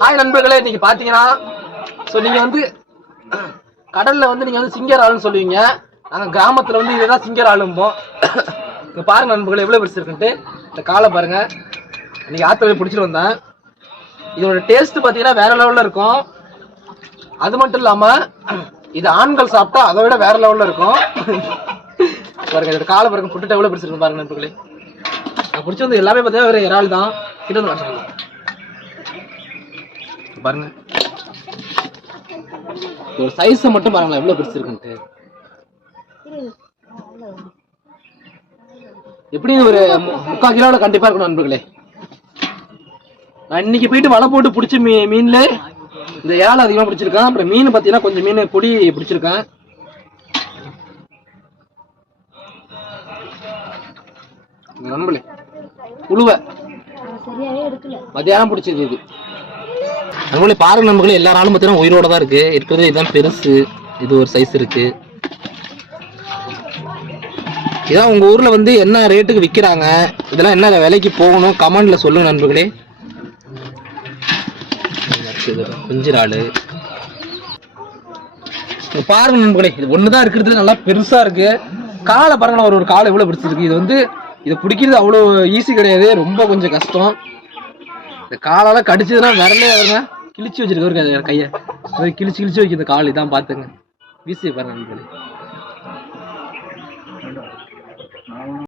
Hi நண்பர்களே, இன்னைக்கு பாத்தீங்கன்னா நீங்க வந்து கடல்ல வந்து நீங்க வந்து சிங்கர் ஆளுன்னு சொல்லுவீங்க. நாங்க கிராமத்துல வந்து இதுதான் சிங்கர் ஆளும்போம். இங்க பாருங்க நண்பர்களே, எவ்வளவு பெருசு இருக்குன்ட்டு. இந்த காலை பாருங்க, இன்னைக்கு ஆத்துல பிடிச்சிட்டு வந்தேன். இதோட டேஸ்ட் பாத்தீங்கன்னா வேற லெவல்ல இருக்கும். அது மட்டும் இல்லாம இது ஆண்கள் சாப்பிட்டா அதை விட வேற லெவல்ல இருக்கும். பாருங்க இதோட காலை பாருங்க, புட்டுட்டு எவ்வளவு பெருசு இருக்கும் பாருங்க நண்பர்களே. நான் பிடிச்சி வந்து எல்லாமே பார்த்தீங்கன்னா வேற இறால் தான். கிட்ட வந்து காட்டுறாங்க பாருங்க, ஒரு சைஸ் மட்டும் பாருங்களேன் எவ்வளவு பெருசு இருக்குன்ட்டு. எப்படியும் ஒரு 3/4 கிலோல கண்டிப்பா இருக்கணும் நண்பர்களே. நான் இன்னைக்கு போயிட்டு வலை போட்டு பிடிச்ச மீன்ல இந்த இறால் அதிகமா பிடிச்சிருக்கேன். அப்புறம் மீன் பாத்தீங்கன்னா கொஞ்சம் மீன் பொடி பிடிச்சிருக்கேன். நண்பர்களே உழுவ மத்தியானம் பிடிச்சது இது. நண்பர்களே பாருங்க நண்பர்களே, எல்லா நாளும் பார்த்தீங்கன்னா உயிரோட தான் இருக்கு. இருக்கிறது இதுதான் பெருசு. இது ஒரு சைஸ் இருக்கு. இதான் உங்க ஊர்ல வந்து என்ன ரேட்டுக்கு விற்கிறாங்க, இதெல்லாம் என்ன விலைக்கு போகணும் கமெண்ட்ல சொல்லுங்க நண்பர்களே. குஞ்சு இறால் பாருங்க நண்பர்களே, இது ஒண்ணுதான் இருக்கிறது நல்லா பெருசா இருக்கு. காலை பாருங்க, ஒரு காலை எவ்வளவு பெருசு இருக்கு. இது வந்து இதை பிடிக்கிறது அவ்வளோ ஈஸி கிடையாது, ரொம்ப கொஞ்சம் கஷ்டம். இந்த காலால கடிச்சதுன்னா விரலே வருங்க, கிழிச்சு வச்சிருக்க கையை கிழிச்சு வைக்க இந்த கால் இதான் பாத்துங்க. வீசி பாருங்க நண்பர்களே.